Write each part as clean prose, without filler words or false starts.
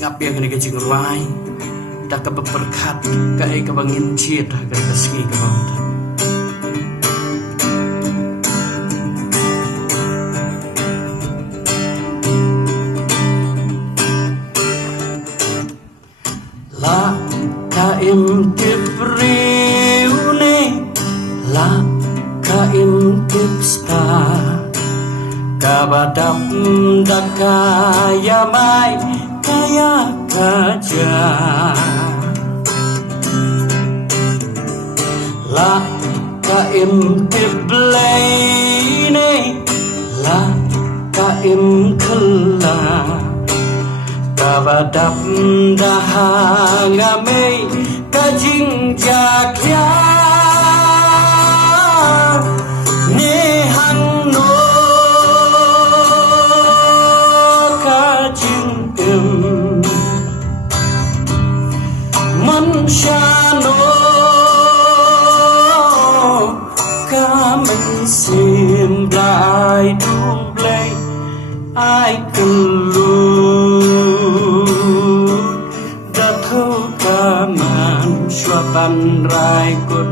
ngap yang ni kecing rai dak berkat ka ai ka bangin chiat ka kaski ka bang la ka im tipriu ne la ka im tipsta kabadap dakaya mai kaya kaja la ka im tiblay ne la ka im khla kabadap dahanga mai kajing jakya ne hang no Mansyano kamen simblai dublai ai kelut datau kaman swapan rai kun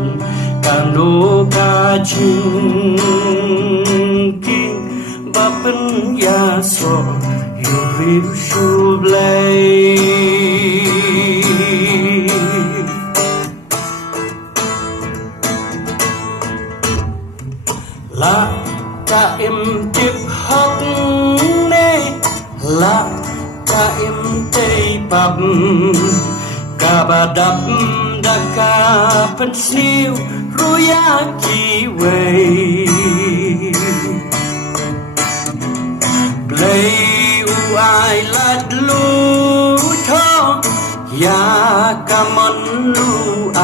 kanu kajing king bapen yaso yurip shublai la ka im tip hok ne la ka im tei pap ka badap daka pensniu ruya ki wei play u ai lat lu tho ya kamon lu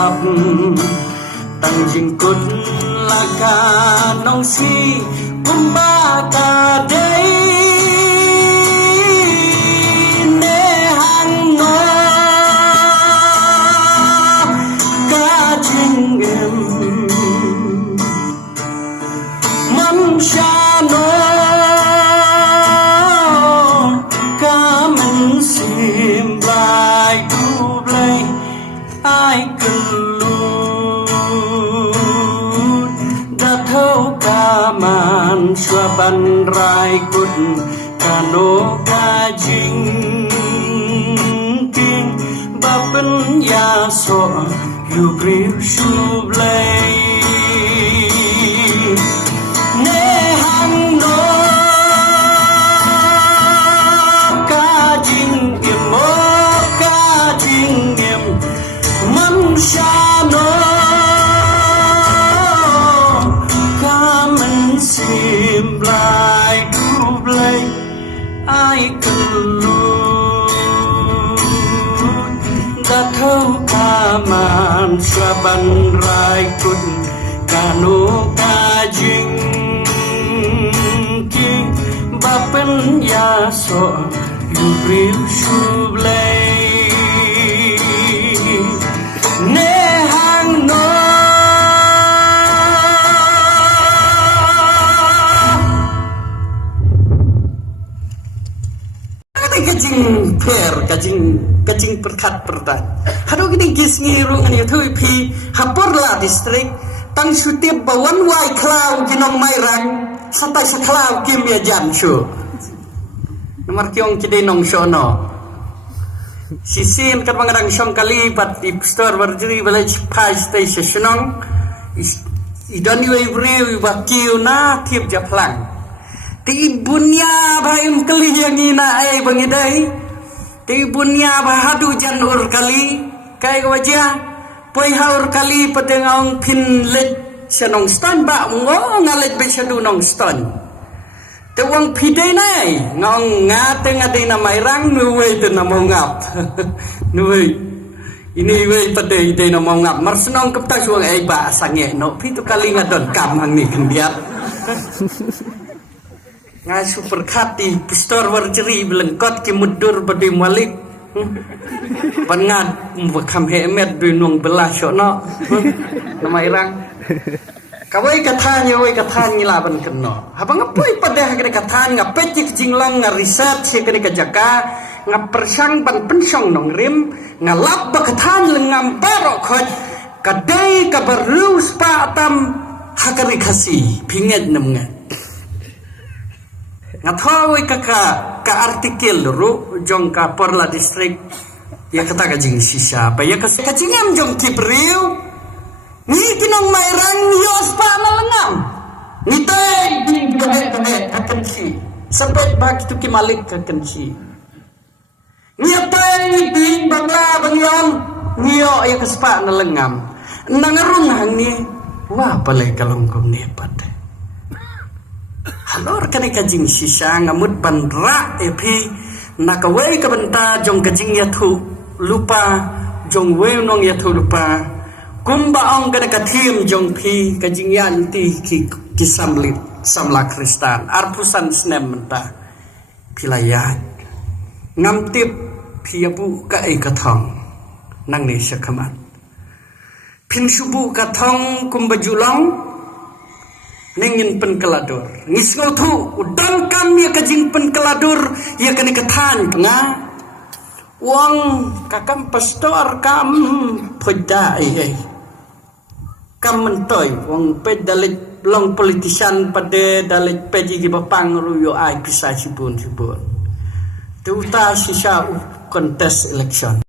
ap tăng jing kun la ka nong si kumba ka dei ne hang no ka jing em man sha no ka men sim bai du blai ai man swaban rai kun kano kajing king bapen ya so you grieve shublay ne hang no kajing imo kajing im man sha no simblai dublai ai kelut datau kaman saban rai kun kanu kajing king bapen yaso yubril shublai ne hang no kajing per kajing perkat perdan hado gini gisngi rung ani thui pi haporla district tang sutiap bawan wai klau ginong mairang satai saklau kim ya jam shu nomor kiong kide nong shono sisin kat mangarang shong kali pat di store berjeri village page station idani wei brewi bakiu na tiap japlang ti bunya baim kali yang ina ai bangidai ti bunya bahadu janur kali kai wajah poi haur kali patengong pin let senong ston ba ngo ngalet be sadu nong ston te wong pidai nai ngong ngate ngade na mairang nuwe te na mongap nuwe ini we pade ide na mongap marsenong kapta suang ai ba sange no pitu kali ngadon kam hang ni kendiat ngai super khati pistor warjeri belengkot ki mudur badi malik pangat kham hemet du nong belah sono nama irang Kawai katanya laban keno. Habang apoi pada kene katan ngapet jinglang ngariset si kene kajaka ngapersang ban pensong nong rim ngalap bakatan lengam barok khot kadai kabaru spa atam hakari kasi pinget nemnga. Ngathawai ka artikel ru jong ka Porla district ya kata kajing sisa apa ya kajingam jong kibriu ni kinong mairang yos pa na langam ni tay di gahe akan si sampai bagi tu kimalik akan si ni tay di bangla bangyam niyo ya kaspa na langam nangarun hang ni wah palay kalongkong ni pate halor kani kajing sisa ngamut bandra epi nakawai kabanta jong kajing yathu lupa jong wenong yathu lupa kumba ong kana kathim jong phi kajing yan ti ki samla kristan arpusan snem menta pilayat ngamtip phiabu ka ai kathong nang ni sakamat phin subu kathong kumba julong ningin penkeladur ngisngo thu udang kami kajing penkeladur ya kani kathan nga wang kakam pastor kam podai kam mentoy wang pedalit long politician pada dalit peji gi bapang ruyo ai pisah sibun tu ta sisa contest election